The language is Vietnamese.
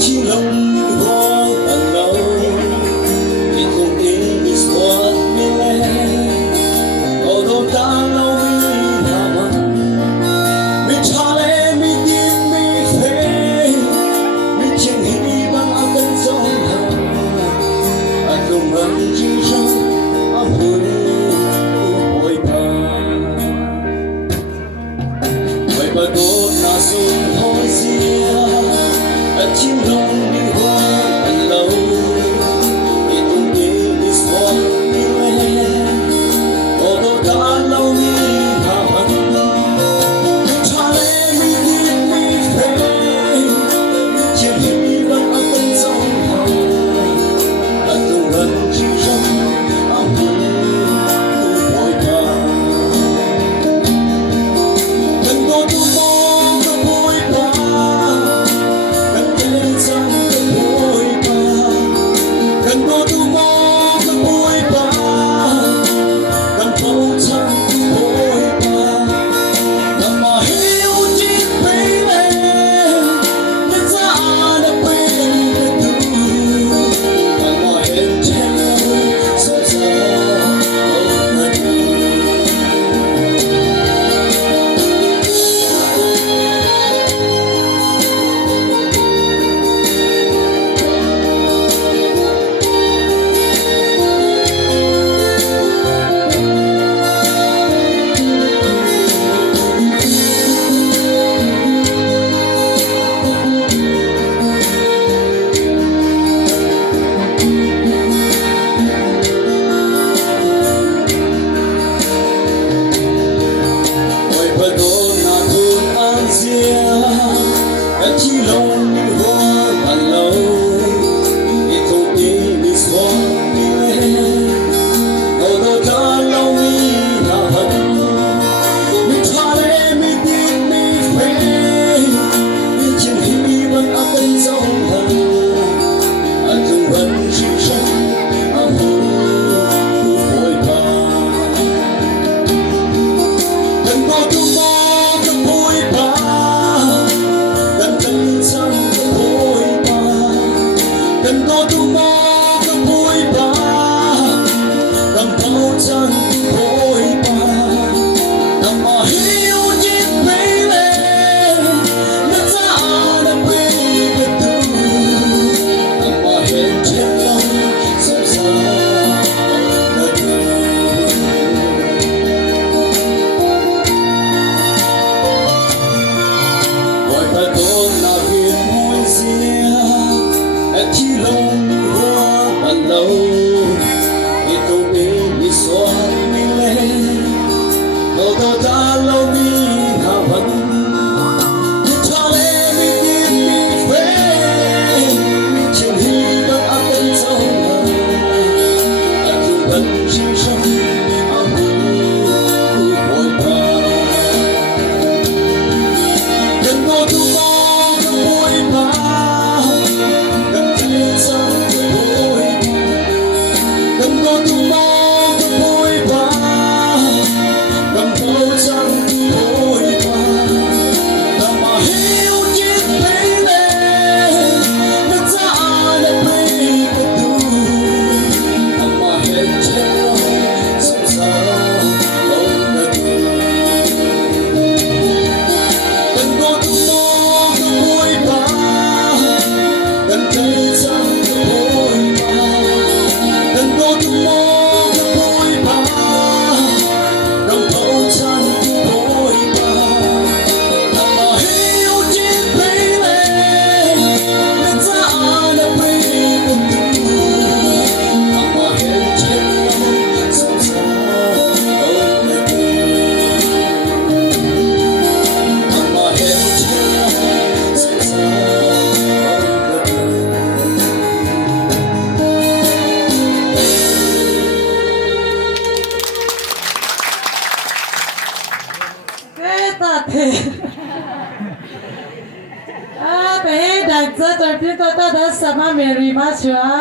chỉ lòng hoa bằng lâu thì không tin đi suốt miền lệ có đâu ta lâu mi hà măng mi cha lệ mi tim mi phê mi chẳng hi bằng áo cân giông hà anh không vẫn chỉ trong áo vui bồi bàn vậy mà đốt na sung thôi xia chim lòng đi hoa anh lâu thì tung đi đi xóa đi lên có đâu đã lâu mi hà hân mi cha lệ mi tim mi phê mi chẳng hi bằng áo cân giông hà anh không gần chỉ trong áo vui bồi bàn cần có tu mong có bồi bàn cần có tu mong có bồi bàn cần thâu chân bồi bàn cần mà hiểu chỉ bấy lên nên ra đã bên bên tu cần mà hẹn trên sâu xa ôm người chỉ lòng đi hoa bằng lâu thì không đi đi xóa đi lên đâu đâu đã lâu mi hà hân mi cha lệ mi tim mi phê mi chẳng hi bằng áo cân giông hà anh không vẫn chỉ trong áo vui bồi bàn cần có tu mong có bồi bàn cần có tu mong có bồi bàn cần thâu chân bồi bàn cần mà hiểu chỉ bấy lên nên ra đã bên bên tu cần mà hẹn trên lòng sâu xa ôm người gọi ta tốt là việc môi xia chỉ lòng đi hoa bằng lâu thì không đi đi xóa mi lên đâu đâu đã lâu mi hà hân mi cha lệ mi tim mi phê mi chẳng hi bằng áo cân giông hà anh không vẫn chỉ trong áo vui bồi bàn cần có tu mong có bồi bàn cần có tu mong có bồi bàn cần thâu chân bồi bàn cần mà hiểu chỉ bấy lên nên ra đã bên bên tu cần mà hẹn trên lòng sâu xa ôm người cần có tu mong có bồi bàn cần thâu chân bồi bàn cần có tu mong có bồi bàn cần thâu chân bồi bàn cần mà hiểu chỉ bấy lên nên ra đã bên bên tu cần mà hẹn trên lòng sâu xa ôm người cần mà hẹn trên lòng sâu xa ôm cái ta thì bé đặt ra cho chúng tôi ta đã sắm mì mà chưa